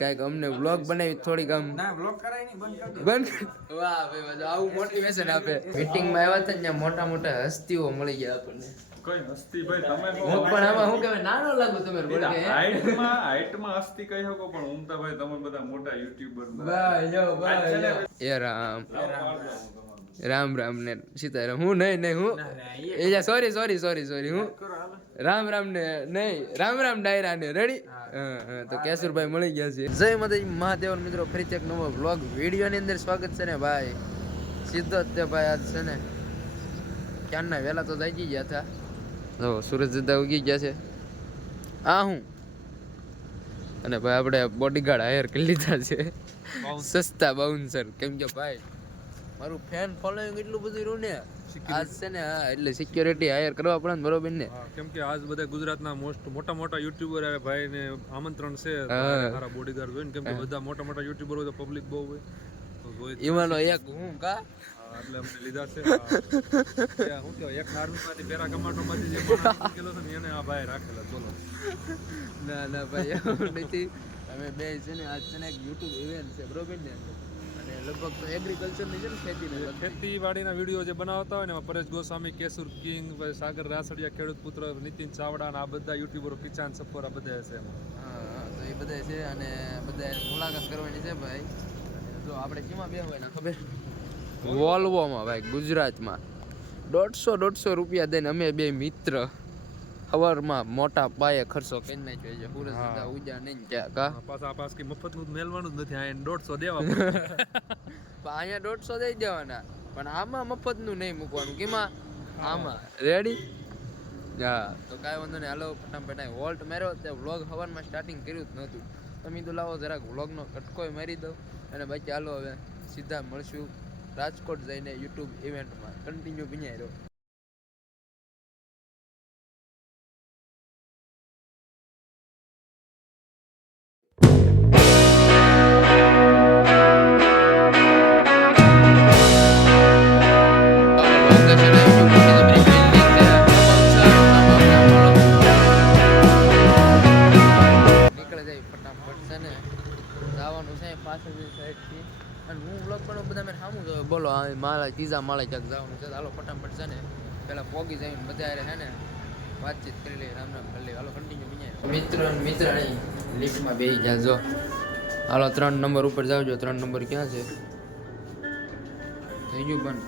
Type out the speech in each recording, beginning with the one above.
કાંઈક અમને વ્લોગ બનાવી થોડીક આમ બંધ. વાહ ભાઈ વાહ, આવું મોટિવેશન આપે. મીટિંગમાં આવ્યા હતા ને મોટા મોટા હસ્તીઓ મળી ગયા આપણને. કઈ હસ્તી ભાઈ તમે હું પણ આમાં હું કહેવાય નાનો લાગુ તમે હાઈટમાં હસ્તી કહી શકો પણ ઉમતા ભાઈ તમે બધા મોટા યુટ્યુબર. વાહ જો વાહ એ રામ રામ ને સીતારામ. હું નહીં હું એ સોરી હું રામ રામ ને નહીં રામ રામ ડાયરા ને રેડી. તો કેશુરભાઈ મળી ગયા છે. જય માતાજી મહાદેવ મિત્રો, ફરીથી એક નવો વ્લોગ વિડીયો ની અંદર સ્વાગત છે ને ભાઈ. સીધો જ તે ભાઈ આજ છે ને ક્યારના વહેલા તો જાગી ગયા હતા. તો સૂરજ દાદા ઉગી ગયા છે. હું અને ભાઈ આપણે બોડીગાર્ડ હાયર કરી લીધા છે, સસ્તા બાઉન્સર. કેમ કે ભાઈ મારું ફેન ફોલોઈંગ એટલું બધું રહ્યું ને આજ છે ને. એટલે સિક્યોરિટી હાયર કરવા પડે ને, બરોબર ને? કેમ કે આજ બધા ગુજરાતના મોટા મોટા યુટ્યુબર આવે ભાઈ ને આમંત્રણ છે મારા બોડીગાર્ડ હોય ને. કેમ કે બધા મોટા મોટા યુટ્યુબર હોય તો પબ્લિક બહુ હોય એમાંનો એક હું કા એટલે અમને લીધા છે. શું કહેવાય, એક આર્મીમાંથી પેરા કમાન્ડોમાંથી જે માણસ મૂકેલો છે ને એને આ ભાઈ રાખેલા. બોલો ના ભાઈ એવું નથી. અમે બે છે ને આજ છે ને એક યુટ્યુબ ઇવેન્ટ છે, બરોબર ને? અને લગભગ તો એગ્રીકલ્ચર ની છે ને, ખેતીવાડીના વિડીયો જે બનાવતા હોય ને પરેશ ગોસ્વામી, કેશુર કિંગ, સાગર રાસડિયા, ખેડૂત પુત્ર, નીતિન ચાવડા આ બધા યુટ્યુબરો, કિસાન સફર, આ બધા છે એમાં. તો એ બધા છે અને બધા મુલાકાત કરવાની છે ભાઈ. જો આપણે કેમાં બે હોય ને ખબર, વોલ્વોમાં ભાઈ, ગુજરાતમાં 150 રૂપિયા દઈને અમે બે મિત્ર સવારમાં મોટા પાયે ખર્ચો કરી નાખ્યો છે. સુરજ દાદા ઉજા નહીં ક્યાં કા પાસ કે મફતનું મેલવાનું જ નથી. આ 150 દેવા પડે. અહીંયા 150 દઈ દેવાના, પણ આમાં મફતનું નહીં મૂકવાનું. કેમાં? આમાં રેડી. હા તો કાંઈ વાંધો નહીં. હાલો ફટાફટ વોલ્ટ માર્યો. તે વ્લોગ સવારમાં સ્ટાર્ટિંગ કર્યું જ નહોતું. તમે તો લાવો જરાક વ્લોગનો કટકોય મારી દઉં અને બાકી હાલો હવે સીધા મળશું રાજકોટ જઈને યુટ્યુબ ઇવેન્ટમાં. કન્ટિન્યુ બન્યા રહ્યો. બોલો મારા ત્રીજા માળે ક્યાંક જવાનું છે. હાલો ફટાફટ છે ને પેલા પોગી જઈને બધા છે ને વાતચીત કરી લઈએ, રામ રામ કરી લઈએ. હાલો કન્ટિન્યુ મિત્ર નહીં લિફ્ટમાં બેસી ગયા. જો હાલો 3 નંબર ઉપર જાવજો. 3 નંબર ક્યાં છે થઈ ગયું પણ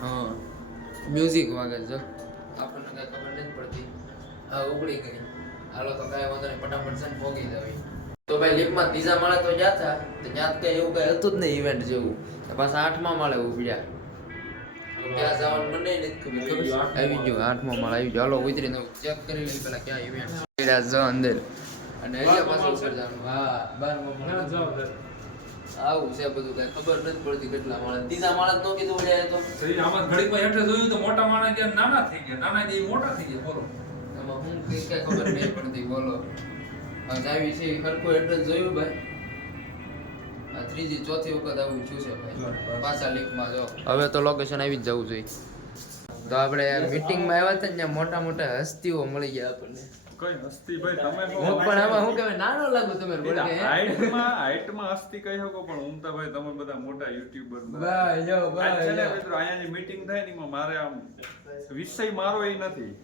મ્યુઝિક વાગે જો આપણને કાંઈ ખબર નથી પડતી. હા ઉગડી ગઈ. હાલો તો કાંઈ વાંધો નહીં, ફટાફટ છે ને પોગી જવી. તો ભાઈ લિફ્ટમાં ત્રીજા માળે તો ગયા હતા, તો ત્યાં કઈ એવું કઈ હતું જ નહીં ઇવેન્ટ જેવું. પાછા 8મા માળે ઉભ્યા. ક્યાં જવાનું મને નથી ખબર. આવી ગયું 8મા માળે આવી ગયું. હાલો ઉતરીને ચેક કરી લઈએ પેલા ક્યાં ઇવેન્ટ જો અંદર. અને અહીંયા પાછું ઉપર જવાનું. હા 12મા માળે આવું છે બધું. કઈ ખબર નથી પડતી કેટલા માળે. ત્રીજા માળે જ નો કીધું વળ્યા તો આમાં ઘડીકમાં હેઠે જોયું તો મોટા માણસ ત્યાં નાના થઈ ગયા, નાના જે મોટા થઈ ગયા. બોલો એમાં હું કઈ ખબર નહીં પડતી. બોલો આવી છે ખરખું એડ્રેસ જોયું ભાઈ. આ ત્રીજી ચોથી વખત આવું છું છે ભાઈ પાછા લિફ્ટમાં. જો હવે તો લોકેશન આવી જ જવું જોઈએ. તો આપણે મીટિંગમાં આવ્યા હતા ને મોટા મોટા હસ્તીઓ મળી ગયા આપણને. કઈ હસ્તી ભાઈ તમે હું પણ આમાં હું કહેવાય નાનો લાગુ તમે હાઈટમાં હસ્તી કહી શકો પણ ઉમતા ભાઈ તમે બધા મોટા યુટ્યુબર. વાહ જો વાહ મિત્રો અહીંયા જે મીટિંગ થાય ને એમાં મારે આમ વિષય મારો એ નથી.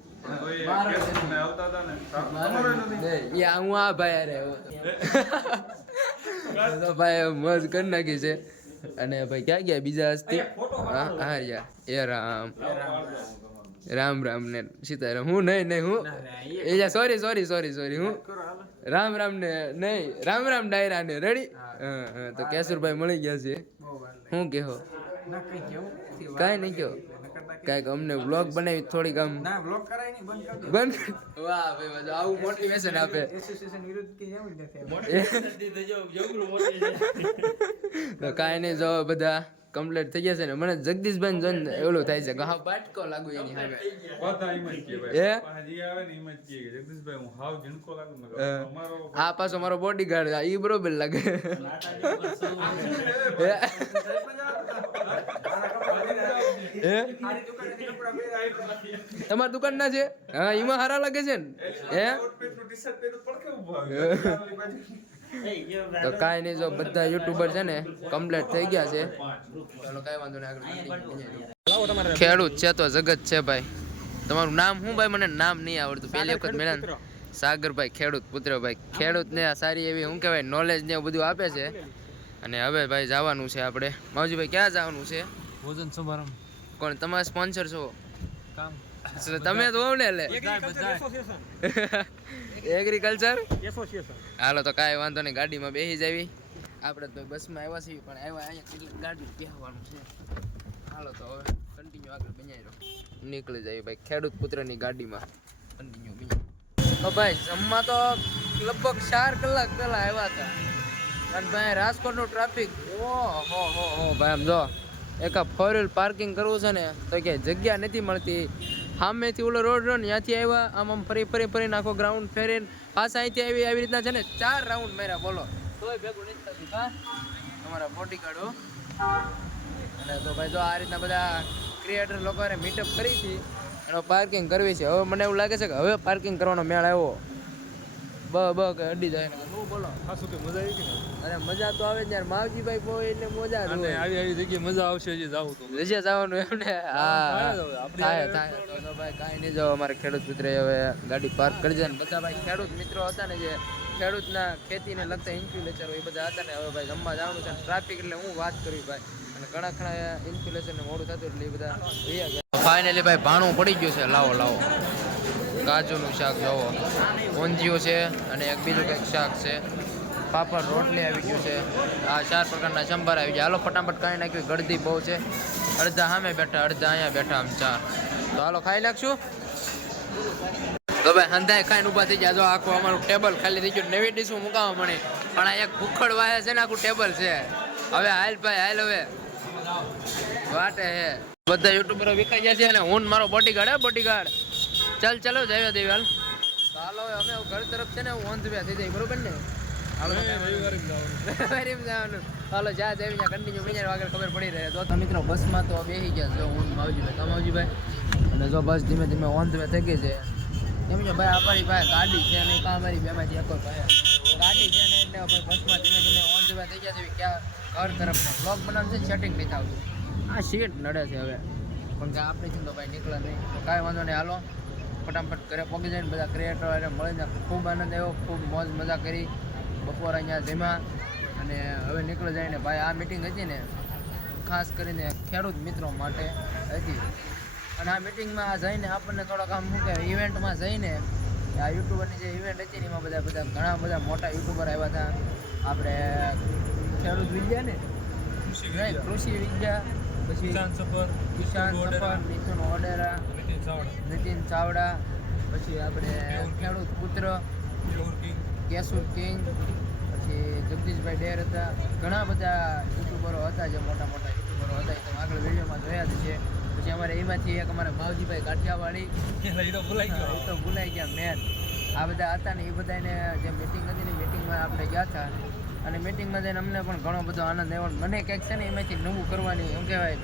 ભાઈ મજ કરી નાખી છે. અને ભાઈ ક્યાં ગયા બીજા હસ્તી? હા યાર એ રામ રામ ને સીતારામ. હું નહીં હું એ સોરી હું રામ રામ ને નહીં રામ રામ ડાયરા ને રેડી. તો કેશુરભાઈ મળી ગયા છે. શું કહો? કાંઈ નહીં કહો. કાંઈક અમને વ્લોગ બનાવી થોડીક આમ બંધ. વાહ ભાઈ વાહ, આવું મોટિવેશન આપે. તો કાંઈ નહીં, જો બધા કમ્પ્લીટ થઈ ગયા છે ને. મને જગદીશભાઈ જોઈને એવું થાય છે કે હા બાટકો લાગુ એની સામે. આ પાછો મારો બોડીગાર્ડ ઈ બરોબર લાગે. તમારી દુકાન ના છે? હા એમાં હારા લાગે છે ને. હે તો કાંઈ નહીં, જો બધા યુટ્યુબર છે ને કમ્પ્લીટ થઈ ગયા છે. ચાલો કાંઈ વાંધો નહીં, આગળ ખેડૂત છે તો જગત છે ભાઈ. તમારું નામ શું ભાઈ? મને નામ નહીં આવડતું, પહેલી વખત મળ્યા. સાગરભાઈ ખેડૂત પુત્ર ભાઈ. ખેડૂતને સારી એવી શું કહેવાય નોલેજ ને એવું બધું આપે છે. અને હવે ભાઈ જવાનું છે આપણે. માવજીભાઈ ક્યાં જવાનું છે? ભોજન સમારંભ. કોણ તમારા સ્પોન્સર છો? કામ તમે તો હોવ ને એટલે એગ્રીકલ્ચર. હાલો તો કાંઈ વાંધો નહીં, ગાડીમાં બેસી જાવી. આપણે તો બસમાં આવ્યા છીએ પણ આવ્યા અહીંયા ગાડી બેસવાનું છે. હાલો તો હવે કન્ટિન્યુ આગળ બન્યાઈ રહો, નીકળી જાય ભાઈ ખેડૂત પુત્રની ગાડીમાં કન્ટિન્યુ બન્યા. તો ભાઈ જમવા તો લગભગ 4 કલાક પહેલા આવ્યા હતા. અને ભાઈ રાજકોટનું ટ્રાફિક ઓહો ભાઈ. આમ જો એક આ 4 વ્હીલ પાર્કિંગ કરવું છે ને તો ક્યાંય જગ્યા નથી મળતી. સામેથી ઓલો રોડ રહ્યો ને ત્યાંથી આવ્યા, આમ ફરીને આખો ગ્રાઉન્ડ ફેરીને પાછા અહીંથી આવી રીતના છે ને 4 રાઉન્ડ માર્યા બોલો તોય ભેગું નથી થતું. હા તમારા બોડીગાર્ડો. અને તો ભાઈ જો આ રીતના બધા ક્રિએટર લોકોને મીટઅપ કરી હતી, એનો પાર્કિંગ કરવી છે. હવે મને એવું લાગે છે કે હવે પાર્કિંગ કરવાનો મેળ આવ્યો. કે અડી જાય ને શું બોલો? ખાસું કે મજા આવી ગઈ. અરે મજા તો આવે જ યાર, માવજીભાઈ બહુ એટલે મજા જ હોય. આવી જગ્યાએ મજા આવશે હજી જાવું તો. રજે જવાનું એમ ને. હા થાય તો ભાઈ કાંઈ નહીં. જો અમારે ખેડૂત મિત્ર હવે ગાડી પાર્ક કરી દે ને બધા ભાઈ ખેડૂત મિત્રો હતા ને જે ખેડૂતના ખેતીને લગતા ઇન્ફ્લુએન્સર હોય એ બધા હતા ને. હવે ભાઈ જમવા જવાનું છે, ટ્રાફિક એટલે હું વાત કરી ભાઈ. અને ઘણા ઇન્ફ્લુએન્સરને મોડું થતું એટલે એ બધા રહ્યા ગયા. ફાઇનલી ભાઈ ભાણું પડી ગયું છે. લાવો કાજુનું શાક જોવો, ઊંધિયું છે અને એક બીજું કંઈક શાક છે. પાપડ રોટલી આવી ગયું છે. આ 4 પ્રકારના સંભાર આવી ગયા. હાલો ફટાફટ કાંઈ નાખ્યું, ગળદી બહુ છે. અડધા સામે બેઠા, અડધા અહીંયા બેઠા, આમ 4. તો હાલો ખાઈ નાખશું. તો ભાઈ હંધાય ખાઈને ઊભા થઈ ગયા. જો આખું અમારું ટેબલ ખાલી થઈ ગયું. નવી ડીશું મુકાવા મળે પણ આ એક ભૂખડ વાયા છે ને આખું ટેબલ છે. હવે હાલ ભાઈ હાલ, હવે વાટે હે બધા યુટ્યુબરો વિખાઈ ગયા છે. અને હું મારો બોડીગાર્ડ બોડીગાર્ડ. ચાલો જય દેવી હાલ. તો હાલો અમે ઘર તરફ છે ને હું ઓન ધ વે થઈ જાય બરોબર ને. હાલો જ્યાં જઈ ત્યાં કન્ટિન્યુ બીજા આગળ ખબર પડી રહે. તો મિત્રો બસમાં તો બેસી ગયા જો હું માવજીભાઈ. અને જો બસ ધીમે ધીમે ઓન ધ વે થઈ ગઈ છે. એમ કે ભાઈ અમારી પાસે ગાડી છે નહીં, કાં અમારી બેમાંથી એક ભાઈ ગાડી છે ને એટલે ભાઈ બસમાં ધીમે ધીમે ઓન ધ વે થઈ ગયા છે. ક્યાં ઘર તરફનો બ્લોગ બનાવશે સેટિંગ નહીં થતું. આ સીટ નડે છે હવે પણ કે આપણે છે તો ભાઈ નીકળે નહીં. કાંઈ વાંધો નહીં, હાલો ફટાફટ ઘરે પહોંચી જાય ને બધા ક્રિએટર એને મળીને ખૂબ આનંદ આવ્યો, ખૂબ મોજ મજા કરી. બપોર અહીંયા જમ્યા અને હવે નીકળી જાય ને ભાઈ. આ મિટિંગ હતી ને ખાસ કરીને ખેડૂત મિત્રો માટે હતી. અને આ મિટિંગમાં જઈને આપણને થોડોક આમ શું કહેવાય ઇવેન્ટમાં જઈને આ યુટ્યુબરની જે ઇવેન્ટ હતી ને એમાં બધા ઘણા બધા મોટા યુટ્યુબર આવ્યા હતા. આપણે ખેડૂત વિદ્યા ને કૃષિ વિદ્યા, પછી કિસાન સફર, નીતિન ઓડેરા, નીતિન ચાવડા, પછી આપણે ખેડૂત પુત્ર, કેસુર કિંગ, પછી જગદીશભાઈ ડેર હતા. ઘણા બધા યુટ્યુબરો હતા જે મોટા યુટ્યુબરો હતા. એ તો આગળ વિડીયોમાં જોયા જ છે. પછી અમારે એમાંથી એક અમારા માવજીભાઈ કાઠિયાવાડી, એ તો ભૂલાઈ ગયા મેન. આ બધા હતા ને એ બધાને જે મિટિંગ હતી ને મિટિંગમાં આપણે ગયા હતા. અને મિટિંગમાં જઈને અમને પણ ઘણો બધો આનંદ આવ્યો. મને કંઈક છે ને એમાંથી નવું કરવાની એમ કહેવાય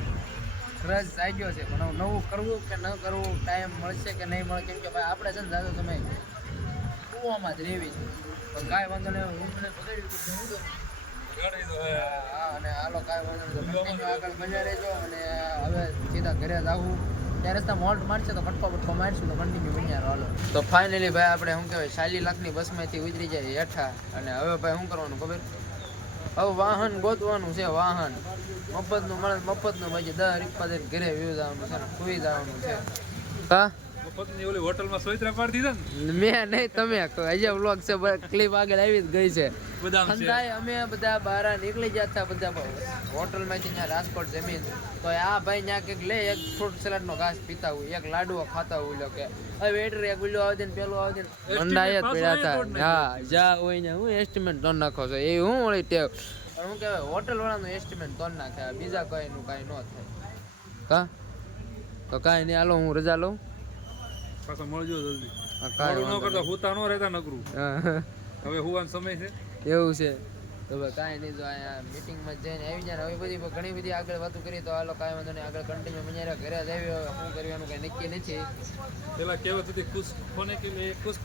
રસ જાગ્યો છે. પણ નવું કરવું કે ન કરવું, ટાઈમ મળશે કે નહીં મળે, કેમ કે ભાઈ આપણે છે ને દાદો તમે કૂવામાં જ રહેવી છે. પણ કાંઈ વાંધો નહીં, હું મને બગાડ્યું હા. અને હાલો કાંઈ વાંધો નહીં, આગળ મજા રહેજો. અને હવે સીધા ઘરે જ આવું ત્યાં રસ્તા મોલ્ટ મારશે તો ફટકો મારશું તો કન્ટિન્યુ બન્યા હાલો. તો ફાઇનલી ભાઈ આપણે શું કહેવાય 40 લાખની બસમાંથી ઉતરી જાય હેઠા. અને હવે ભાઈ શું કરવાનું ખબર? હવે વાહન ગોતવાનું છે. વાહન મફતનું મળે મફતનું ભાઈ 10 રૂપિયા દઈને ઘરે વ્યૂ જવાનું છે, સુઈ જવાનું છે. હા હોટલમાં સોયત્રા પાડી દીધા ને મેં નહીં, તમે હજી વ્લોગ છે ક્લિપ આગળ આવી જ ગઈ છે. અમે બધા બહાર નીકળી ગયા હતા બધા હોટલમાંથી ત્યાં રાજકોટ જમીન. તો આ ભાઈ ત્યાં કંઈક લે એક ફ્રૂટ સલાડનો ઘાસ પીતા હોય, એક લાડવો ખાતા હોય કે હવે વેટર એક વિડીયો આવે ને પેલું આવે ને મંડાય જ પડ્યા હતા. હા જા હોય ને હું એસ્ટિમેટ તો નાખો છો એ હું વળી ટેવ. પણ શું કહેવાય હોટલ વાળાનું એસ્ટિમેટ તો નાખે, બીજા કઈનું કાંઈ ન થાય. હા તો કાંઈ નહીં, હાલો હું રજા લઉં. પાછા મળજો જલ્દી. મોડું ન કરતા હુતા ન રહેતા નકરું. હવે હુવાનો સમય છે એવું છે. તો ભાઈ કાંઈ નહીં, જો અહીંયા મિટિંગમાં જઈને આવી જાય. હવે બધી ઘણી બધી આગળ વાતો કરી તો હાલો કાંઈ વાંધો નહીં, આગળ કન્ટિન્યુ મજા ઘરે જ આવી. શું કરવાનું કંઈ નક્કી નથી. પેલા કહેવત હતી ખુશ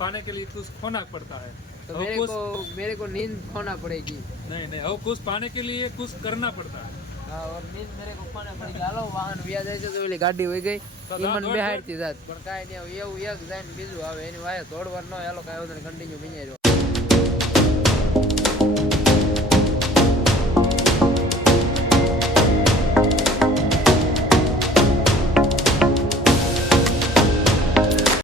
પાને કે લીએ ખુશ ખોના પડતા હે. तो अब कुछ मेरे को नींद खोना पड़ेगी। नहीं नहीं अब कुछ पाने के लिए कुछ करना पड़ता है हाँ और नींद मेरे को खोना पड़ेगी। હાલો વાહન વ્યા જાય છે તો પેલી ગાડી વહી ગઈ તો ઈ મને દોડ, બેહાડતી જાત પણ કાંઈ નહીં હવે એવું એક જાય ને બીજું આવે એની વાય તોડવાર ન હાલો કાંઈ વધુ કન્ટિન્યુ બિન્યા